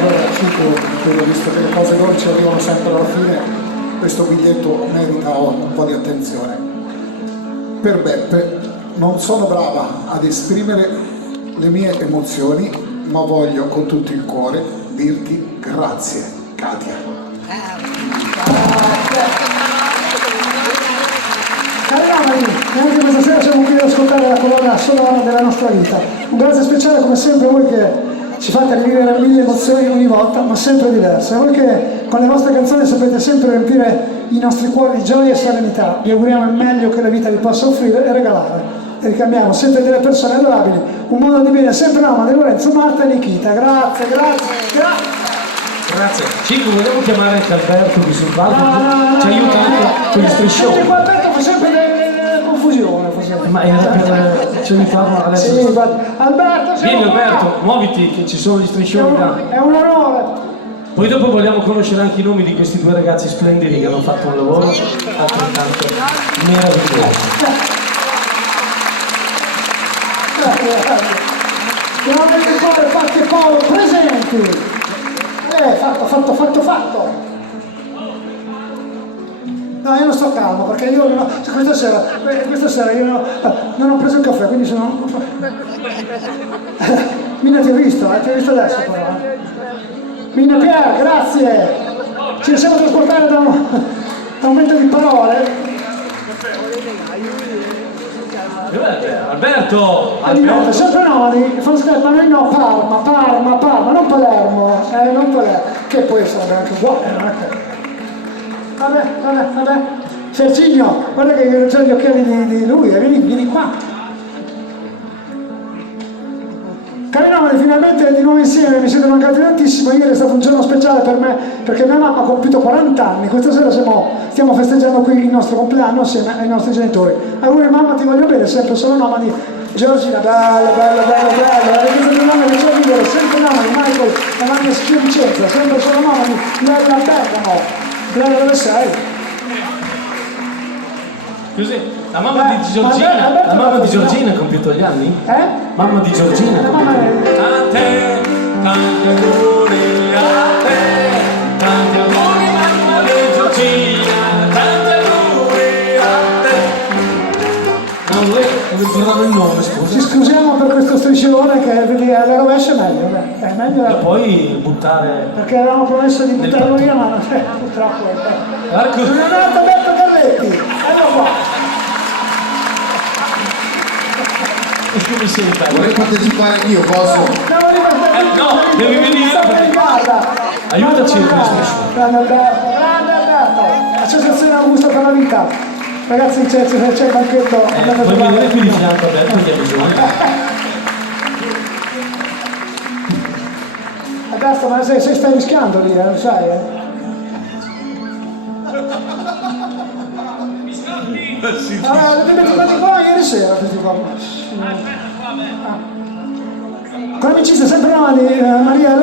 Allora, Cico, visto che le cose dolci arrivano sempre alla fine, questo biglietto merita un po' di attenzione. Per Beppe, non sono brava ad esprimere le mie emozioni, ma voglio con tutto il cuore dirti grazie, Katia. Cari anche questa sera siamo qui ad ascoltare la colonna sonora della nostra vita. Un grazie speciale come sempre a voi che ci fate rivivere mille emozioni ogni volta, ma sempre diverse. A voi che con le vostre canzoni sapete sempre riempire i nostri cuori di gioia e serenità. Vi auguriamo il meglio che la vita vi possa offrire e regalare. E ricambiamo, siete delle persone adorabili. Un mondo di bene sempre Roma, di Lorenzo, Marta e Nikita. Grazie. Grazie. Cico, vogliamo chiamare anche Alberto qui sul palco? Ci aiuta anche con gli striscioni. Qua Alberto fa sempre delle confusione. Ma era per ci aiutavano adesso. Sì, Alberto, vieni Alberto, muoviti che ci sono gli striscioni. È un onore. Poi dopo vogliamo conoscere anche i nomi di questi due ragazzi splendidi che hanno fatto un lavoro altrettanto meraviglioso. Finalmente il cuore Patti e Paolo presenti. Fatto. No, io non sto calmo perché io questa sera io non ho preso il caffè, quindi sono. Mina ti ho visto adesso però. Mina Pier, grazie! Ci siamo trasportati da un momento di parole. Alberto! Sempre nomadi, fanno scrivere, ma noi no, Parma, non Palermo, non Palermo, che poi sarebbe anche buono, non è che. Vabbè. Serginio, guarda che non c'ho gli occhiali di lui, vieni qua. Cari nomadi, finalmente di nuovo insieme, mi siete mancati tantissimo. Ieri è stato un giorno speciale per me perché mia mamma ha compiuto 40 anni. Questa sera stiamo festeggiando qui il nostro compleanno assieme ai nostri genitori. Auguri mamma, ti voglio bene, sempre solo nomadi. Giorgina, bella, la richiesta di nome che c'è a vivere, sempre nomadi. Michael, la mamma si chiama Vicenza, sempre solo nomadi. Lella Bergamo, Lella dove sei? Così. La mamma di Giorgina ha compiuto gli anni? Mamma di Giorgina. A te, tanti auguri a te, tanti auguri mamma di Giorgina, tanti auguri a te. Non ricordavo il nome, scusa. Ci scusiamo per questo striscione che vedi alla rovescia è meglio, è meglio. E poi buttare. Perché avevamo promesso di buttarlo via, ma purtroppo. Marco. Renato Alberto Carletti, ecco qua. Come senta? Vorrei partecipare anch'io, posso? No, devi venire. Aiutaci con questo. Grande Alberto, Associazione Augusta per la vita. Ragazzi, c'è il banchetto. Puoi venire qui di fianco Alberto, che ha bisogno. Alberto, ma se stai rischiando lì, lo sai, Allora, li metti qua ieri sera questi qua. Con amicizia sempre nomadi, Maria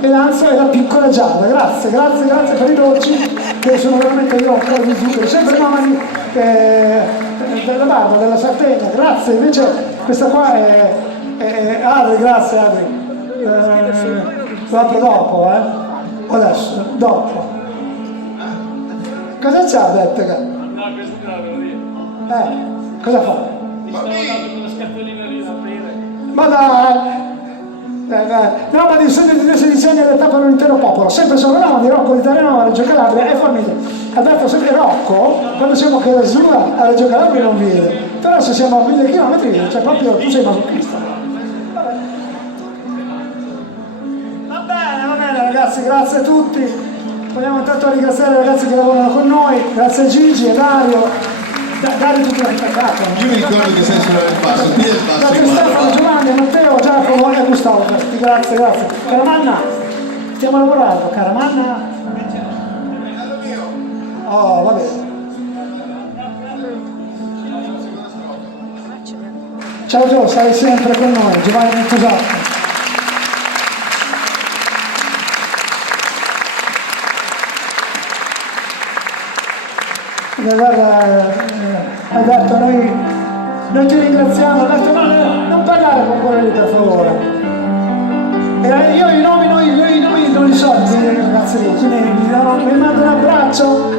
e Lanza e la piccola Giada. Grazie per i dolci che sono veramente io ho di zucchero. Sempre nomadi della Barba, della Sardegna. Grazie, invece questa qua è Adri, grazie Adri. Lo apro dopo, adesso, dopo. Cosa c'ha Beppe? No, questo te l'avevo detto. Cosa fa? Mi stavo dando con la scatolina lì da aprire. Ma dai! Nomadi di 16 anni tappano l'intero popolo. Sempre sono nomadi, Rocco di Taranova, Reggio Calabria e famiglia. Alberto, sempre Rocco, quando siamo a Sua, a Reggio Calabria non viene. Però se siamo a 1000 chilometri viene, cioè proprio tu sei masochista. Va bene ragazzi, grazie a tutti. Vogliamo intanto ringraziare i ragazzi che lavorano con noi, grazie a Gigi e Dario. Dario tutti la ripaccata. Io mi ricordo che sei sulla del passo, qui è il passo. Grazie Stefano, Giovanni, Matteo, Giacomo e Gustavo. Grazie. Caramanna, stiamo lavorando, Caramanna. Oh, va bene. Ciao Gio, sei sempre con noi, Giovanni Cusatto. Alberto, noi ti ringraziamo, Alberto, non parlare con quello lì per favore. Io i nomi non li so, ragazzi, quindi vi mando un abbraccio.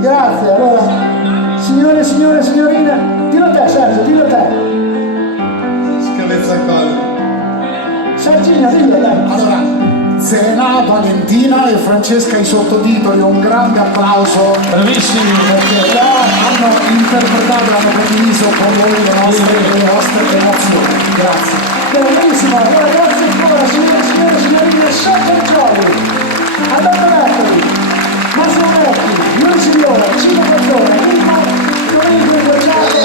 Grazie, allora, signore, signore, signorine, dillo te Sergio, dillo te. Scavezza il collo. Sergina, dillo te. Allora, Serena, Valentina e Francesca i sottotitoli, un grande applauso Bravissimi. perché hanno interpretato e hanno condiviso con voi le vostre emozioni. Grazie. Bellissimo, allora grazie ancora, signore, signore, signorine, Sergio Gioli, Alberto Bertoli, Massimo Vecchi, Giulio Signore, Cino Fazzone, Nima, Domenico Gocciato,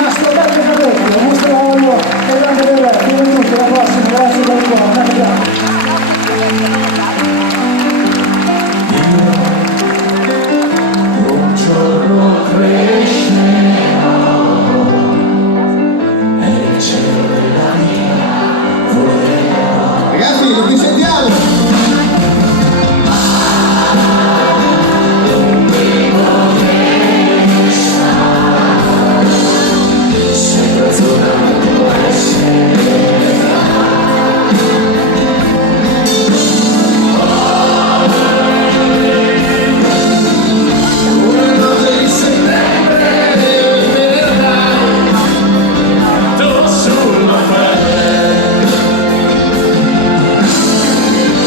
Mastro Berto Cadetto, Augusto Olio e Grande Belle. Benvenuti, alla prossima, grazie per il cuore, andate bene. Un giorno crescerò e il cielo della vita volerò. Ragazzi, non vi sentiamo! Sembra zona può essere. Una notte di settembre vedrai tu sulla pelle,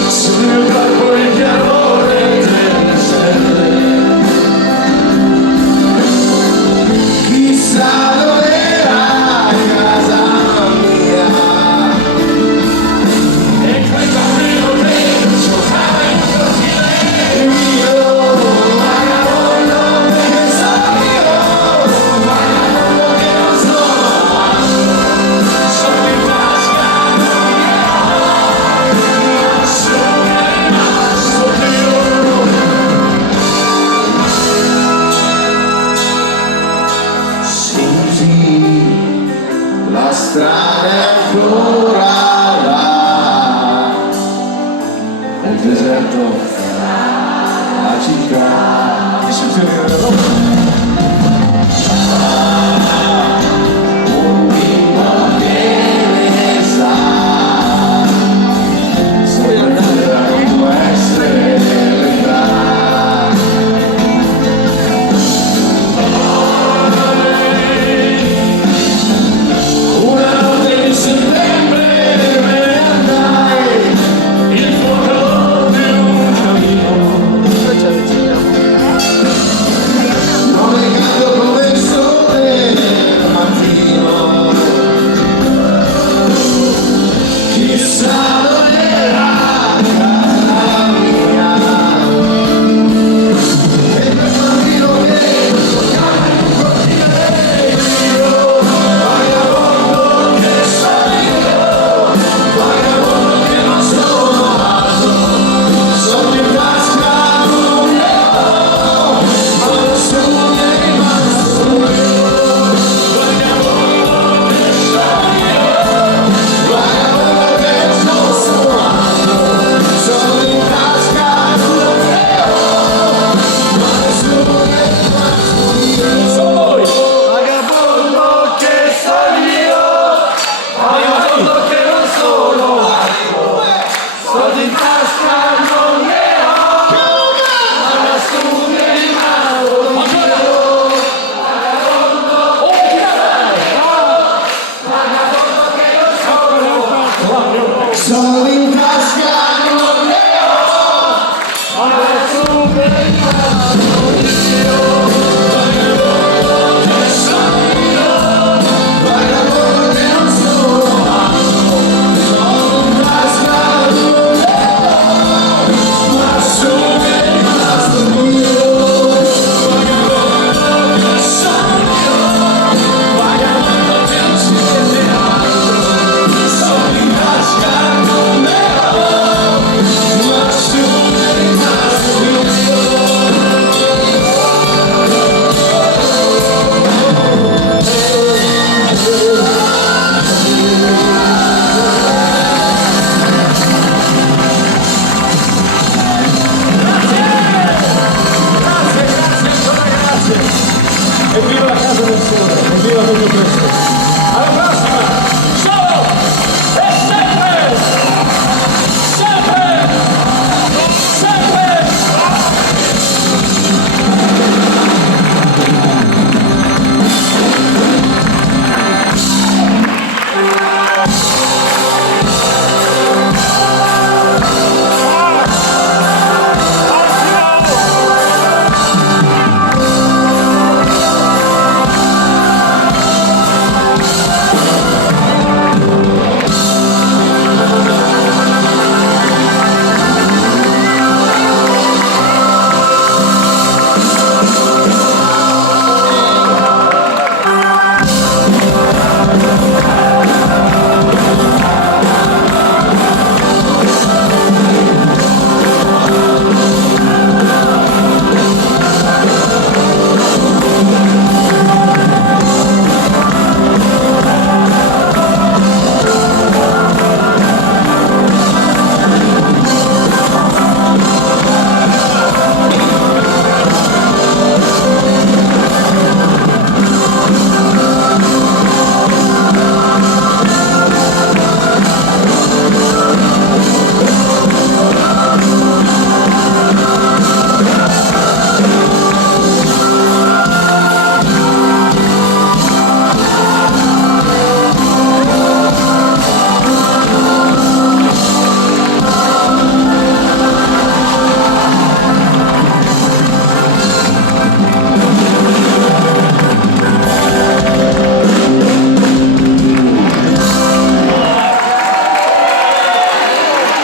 sul mio corpo il chiarore delle stelle. Chissà dove vai casa mia, e quel bambino che non giocava in cortile mio. La strada è ancora là, nel deserto, la città